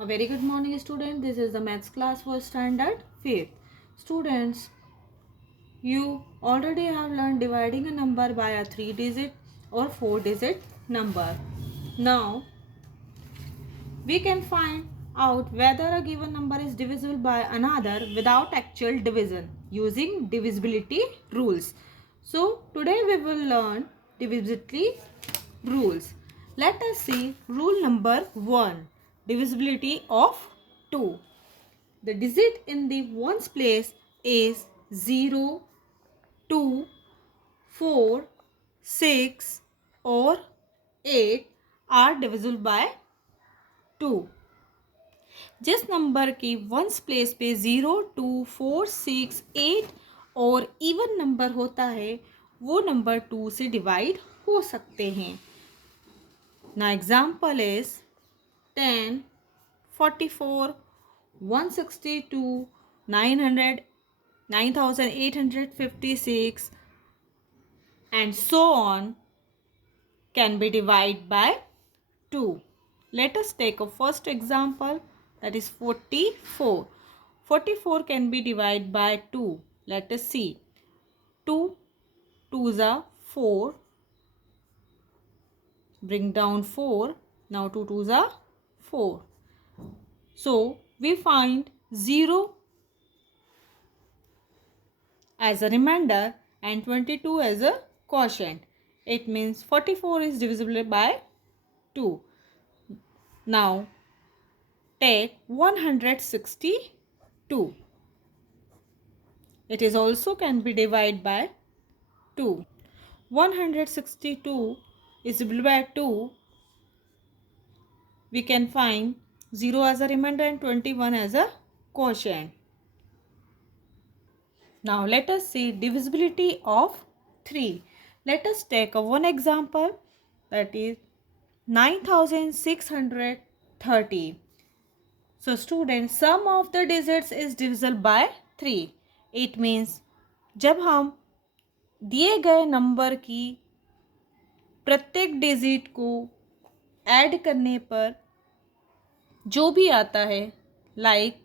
A very good morning, student. This is the maths class for standard 5th. Students, you already have learned dividing a number by a 3-digit or 4-digit number. Now, we can find out whether a given number is divisible by another without actual division using divisibility rules. So, today we will learn divisibility rules. Let us see rule number 1, divisibility of 2. The digit in the ones place is 0, 2, 4, 6 or 8 are divisible by 2. जिस number की ones place पे 0, 2, 4, 6, 8 और even number होता है वो number 2 से divide हो सकते हैं. ना example is 10, 44, 162, 900, 9856 and so on can be divided by 2. Let us take a first example, that is 44. 44 can be divided by 2. Let us see. 2 2s are 4. Bring down 4. Now 2 2s are 4. So we find 0 as a remainder and 22 as a quotient. It means 44 is divisible by 2. Now take 162. It is also can be divided by 2. 162 is divisible by 2. We can find 0 as a remainder and 21 as a quotient. Now let us see divisibility of 3. Let us take one example, that is 9630. So students, sum of the digits is divisible by 3. It means जब हम दिए गए number की प्रत्येक digit को add करने पर जो भी आता है, like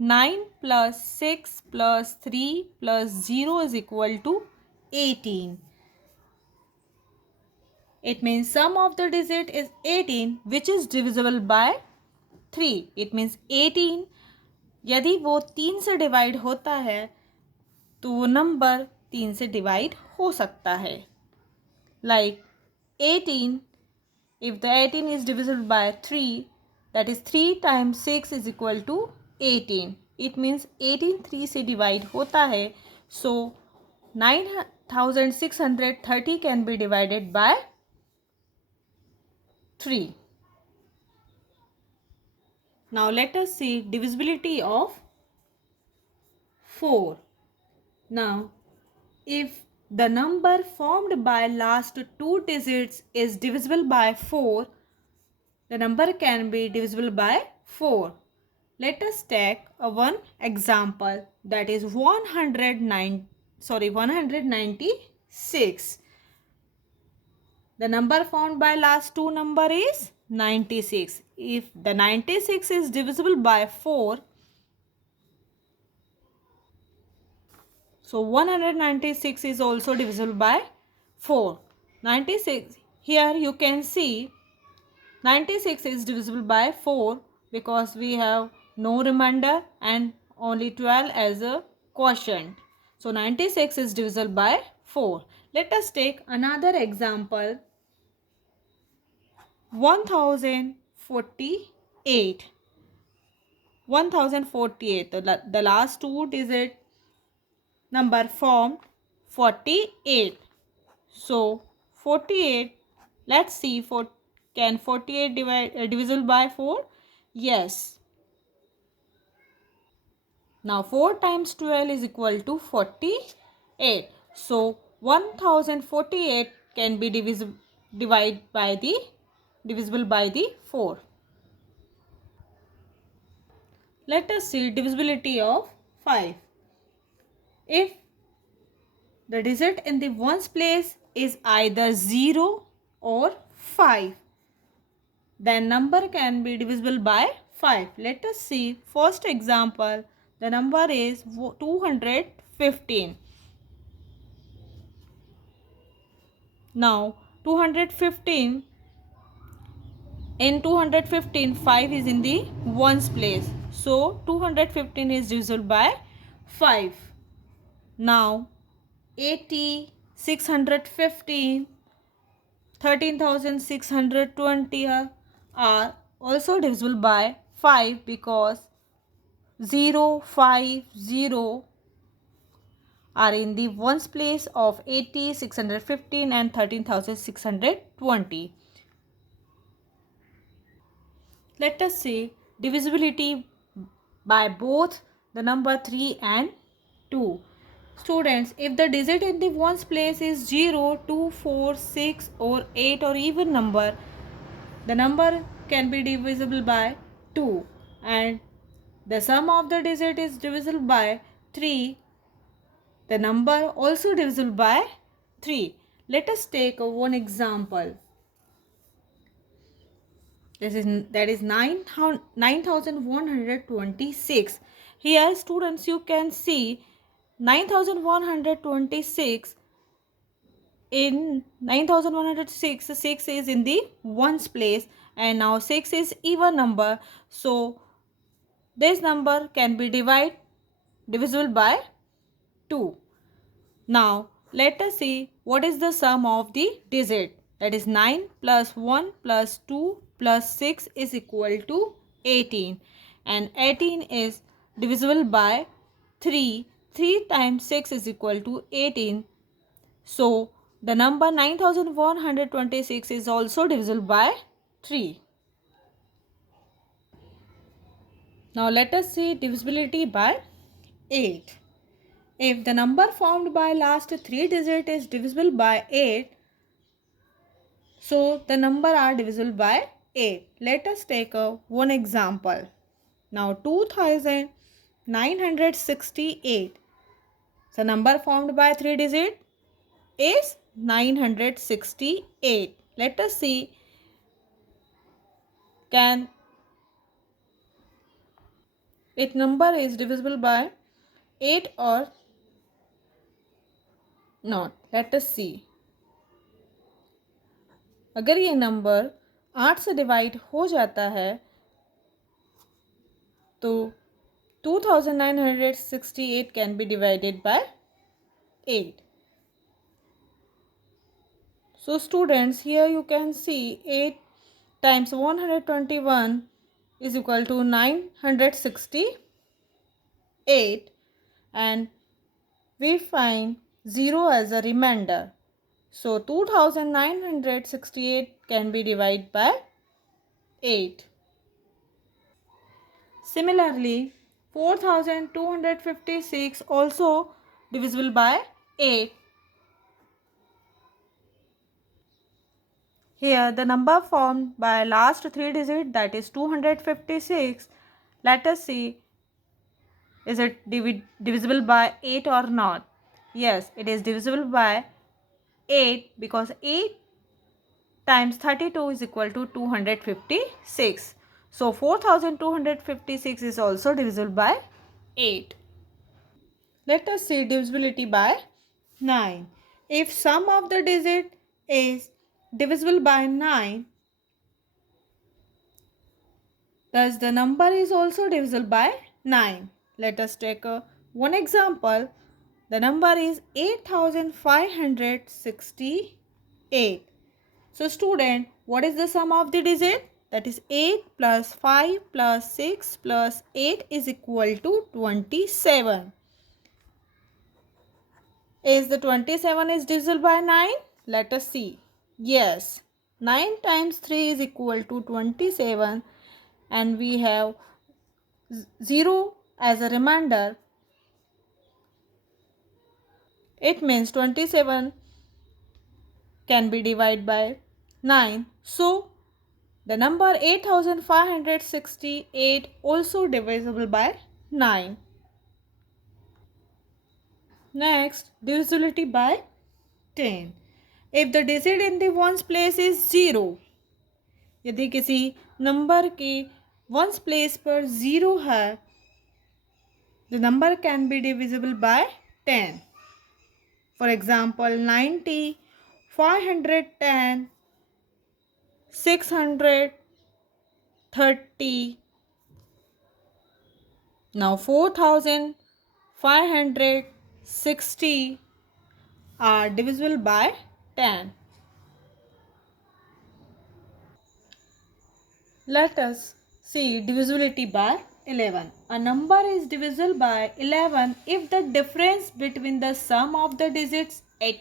9 + 6 + 3 + 0 is equal to 18. It means sum of the digit is 18 which is divisible by 3. It means 18 यदि वो 3 से डिवाइड होता है तो वो नंबर 3 से डिवाइड हो सकता है. Like 18, if the 18 is divisible by 3, that is 3 times 6 is equal to 18. It means 18 3 से डिवाइड होता है. So 9630 can be divided by 3. Now let us see divisibility of 4. Now if the number formed by last two digits is divisible by 4, the number can be divisible by 4. Let us take one example, that is 196. The number formed by last two number is 96. If the 96 is divisible by 4, so 196 is also divisible by 4. 96, here you can see 96 is divisible by 4 because we have no remainder and only 12 as a quotient. So 96 is divisible by 4. Let us take another example, 1048. 1048, the last two digit number formed 48. So 48, let's see, can 48 divisible by 4? Yes. Now 4 times 12 is equal to 48. So 1048 can be divisible by the 4. Let us see divisibility of 5. If the digit in the ones place is either 0 or 5, then number can be divisible by 5. Let us see first example. The number is 215. Now 215, in 215 5 is in the ones place. So 215 is divisible by 5. Now 80, 615, 13,620 are also divisible by 5 because 0, 5, 0 are in the ones place of 80, 615 and 13,620. Let us see divisibility by both the number 3 and 2. Students, if the digit in the ones place is 0, 2, 4, 6 or 8 or even number, the number can be divisible by 2, and the sum of the digit is divisible by 3, the number also divisible by 3. Let us take one example. That is 9126. Here students, you can see 9126. In 9106, 6 is in the ones place, and now 6 is even number, so this number can be divisible by 2. Now let us see what is the sum of the digit. That is 9 plus 1 plus 2 plus 6 is equal to 18, and 18 is divisible by 3. 3 times 6 is equal to 18. So the number 9126 is also divisible by 3. Now let us see divisibility by 8. If the number formed by last 3 digit is divisible by 8, so the number are divisible by 8. Let us take one example. Now 2968. The number formed by 3 digit is 968. Let us see, can its number is divisible by 8 or not. Let us see. अगर ये number 8 से divide हो जाता है तो 2968 can be divided by 8. So students, here you can see 8 times 121 is equal to 968, and we find 0 as a remainder. So 2968 can be divided by 8. Similarly, 4256 also divisible by 8. Here the number formed by last 3 digit, that is 256. Let us see, is it divisible by 8 or not? Yes, it is divisible by 8 because 8 times 32 is equal to 256. So 4256 is also divisible by 8. Let us see divisibility by 9. If sum of the digit is divisible by 9, thus the number is also divisible by 9. Let us take one example. The number is 8568. So student, what is the sum of the digit? That is 8 plus 5 plus 6 plus 8 is equal to 27. Is the 27 is divisible by 9? Let us see. Yes, 9 times 3 is equal to 27, and we have 0 as a remainder. It means 27 can be divided by 9. So the number 8568 also divisible by 9. Next, divisibility by 10. If the digit in the ones place is 0, यदि किसी number की ones place पर 0 है, the number can be divisible by 10. For example, 90, 510, 630. Now 4560 are divisible by 10. Let us see divisibility by 11. A number is divisible by 11 if the difference between the sum of the digits at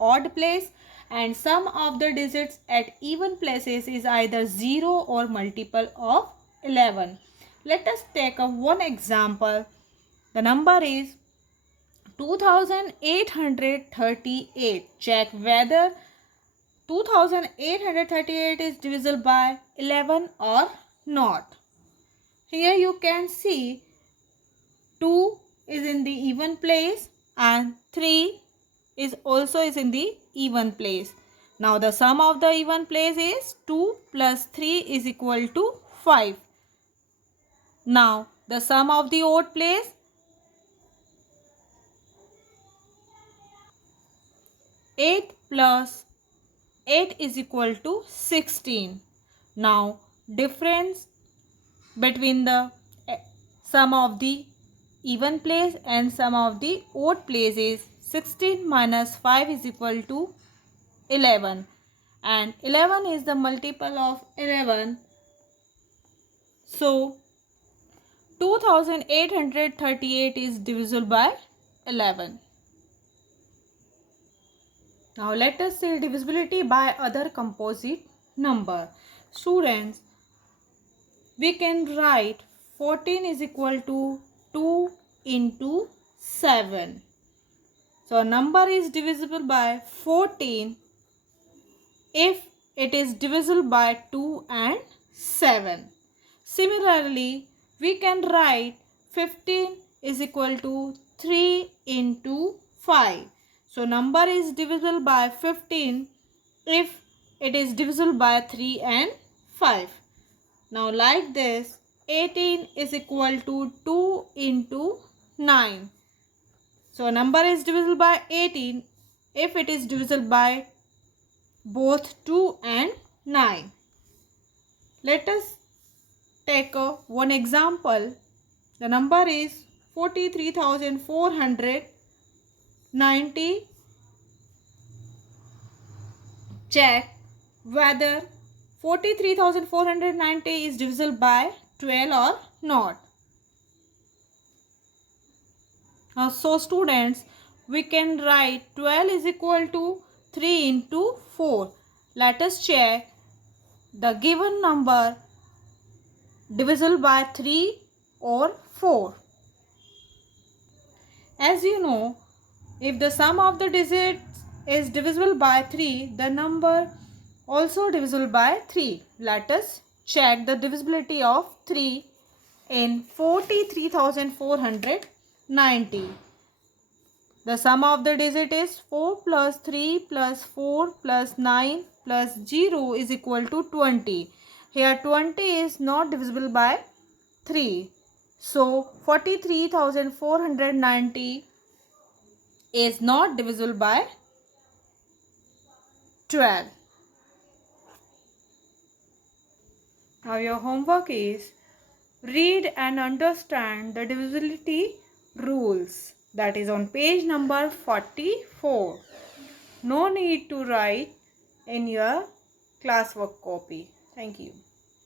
odd place and sum of the digits at even places is either 0 or multiple of 11. Let us take one example. The number is 2838. Check whether 2838 is divisible by 11 or not. Here you can see 2 is in the even place and 3 is also in the even place. Now the sum of the even place is 2 plus 3 is equal to 5. Now the sum of the odd place 8 plus 8 is equal to 16. Now difference between the sum of the even place and sum of the odd place is 16 minus 5 is equal to 11, and 11 is the multiple of 11. So 2838 is divisible by 11. Now let us see divisibility by other composite number. Students, we can write 14 is equal to 2 into 7. So a number is divisible by 14 if it is divisible by 2 and 7. Similarly, we can write 15 is equal to 3 into 5. So number is divisible by 15 if it is divisible by 3 and 5. Now like this, 18 is equal to 2 into 9. So a number is divisible by 18 if it is divisible by both 2 and 9. Let us take one example. The number is 43,490. Check whether 43,490 is divisible by 12 or not. So students, we can write 12 is equal to 3 into 4. Let us check the given number divisible by 3 or 4. As you know, if the sum of the digits is divisible by 3, the number also divisible by 3. Let us check the divisibility of 3 in 43,490. The sum of the digit is 4 plus 3 plus 4 plus 9 plus 0 is equal to 20. Here 20 is not divisible by 3. So 43,490 is not divisible by 12. Now your homework is read and understand the divisibility rules. That is on page number 44. No need to write in your classwork copy. Thank you.